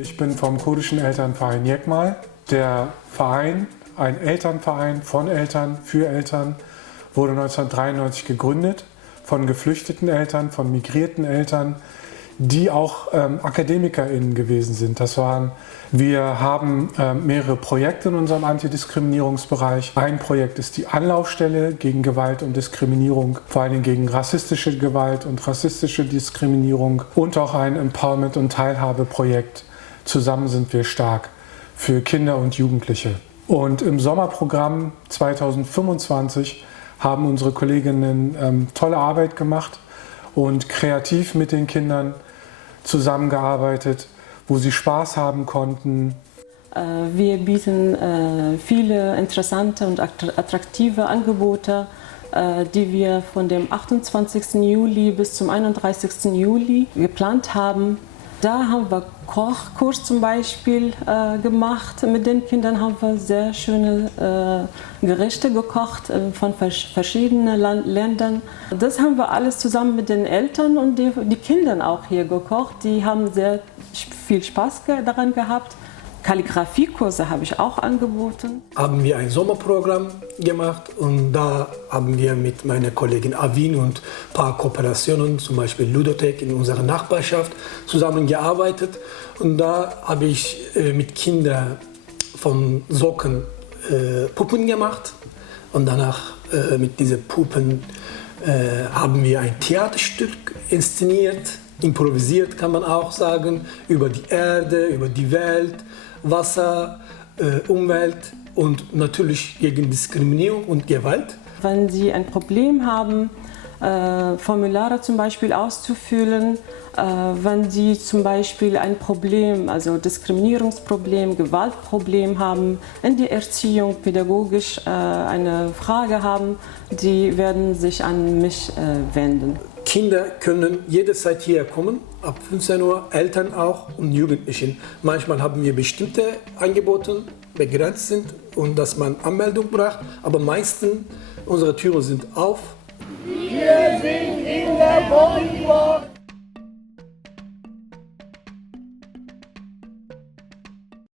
Ich bin vom kurdischen Elternverein Yekmal. Der Verein, ein Elternverein von Eltern für Eltern, wurde 1993 gegründet von geflüchteten Eltern, von migrierten Eltern, die auch AkademikerInnen gewesen sind. Wir haben mehrere Projekte in unserem Antidiskriminierungsbereich. Ein Projekt ist die Anlaufstelle gegen Gewalt und Diskriminierung, vor allem gegen rassistische Gewalt und rassistische Diskriminierung, und auch ein Empowerment- und Teilhabeprojekt Zusammen sind wir stark für Kinder und Jugendliche. Und im Sommerprogramm 2025 haben unsere Kolleginnen tolle Arbeit gemacht und kreativ mit den Kindern zusammengearbeitet, wo sie Spaß haben konnten. Wir bieten viele interessante und attraktive Angebote, die wir von dem 28. Juli bis zum 31. Juli geplant haben. Da haben wir Kochkurs zum Beispiel gemacht. Mit den Kindern haben wir sehr schöne Gerichte gekocht von verschiedenen Ländern. Das haben wir alles zusammen mit den Eltern und die Kindern auch hier gekocht. Die haben sehr viel Spaß daran gehabt. Kalligrafiekurse habe ich auch angeboten. Haben wir ein Sommerprogramm gemacht und da haben wir mit meiner Kollegin Avin und ein paar Kooperationen, zum Beispiel Ludothek in unserer Nachbarschaft, zusammengearbeitet. Und da habe ich mit Kindern von Socken Puppen gemacht und danach mit diesen Puppen haben wir ein Theaterstück inszeniert, improvisiert kann man auch sagen, über die Erde, über die Welt, Wasser, Umwelt und natürlich gegen Diskriminierung und Gewalt. Wenn Sie ein Problem haben, Formulare zum Beispiel auszufüllen, wenn Sie zum Beispiel ein Problem, also Diskriminierungsproblem, Gewaltproblem haben, in der Erziehung pädagogisch eine Frage haben, die werden sich an mich wenden. Kinder können jederzeit hierher kommen, ab 15 Uhr, Eltern auch und Jugendlichen. Manchmal haben wir bestimmte Angebote, begrenzt sind und dass man Anmeldung braucht, aber meistens unsere Türen sind auf. Wir sind in der Volleyball.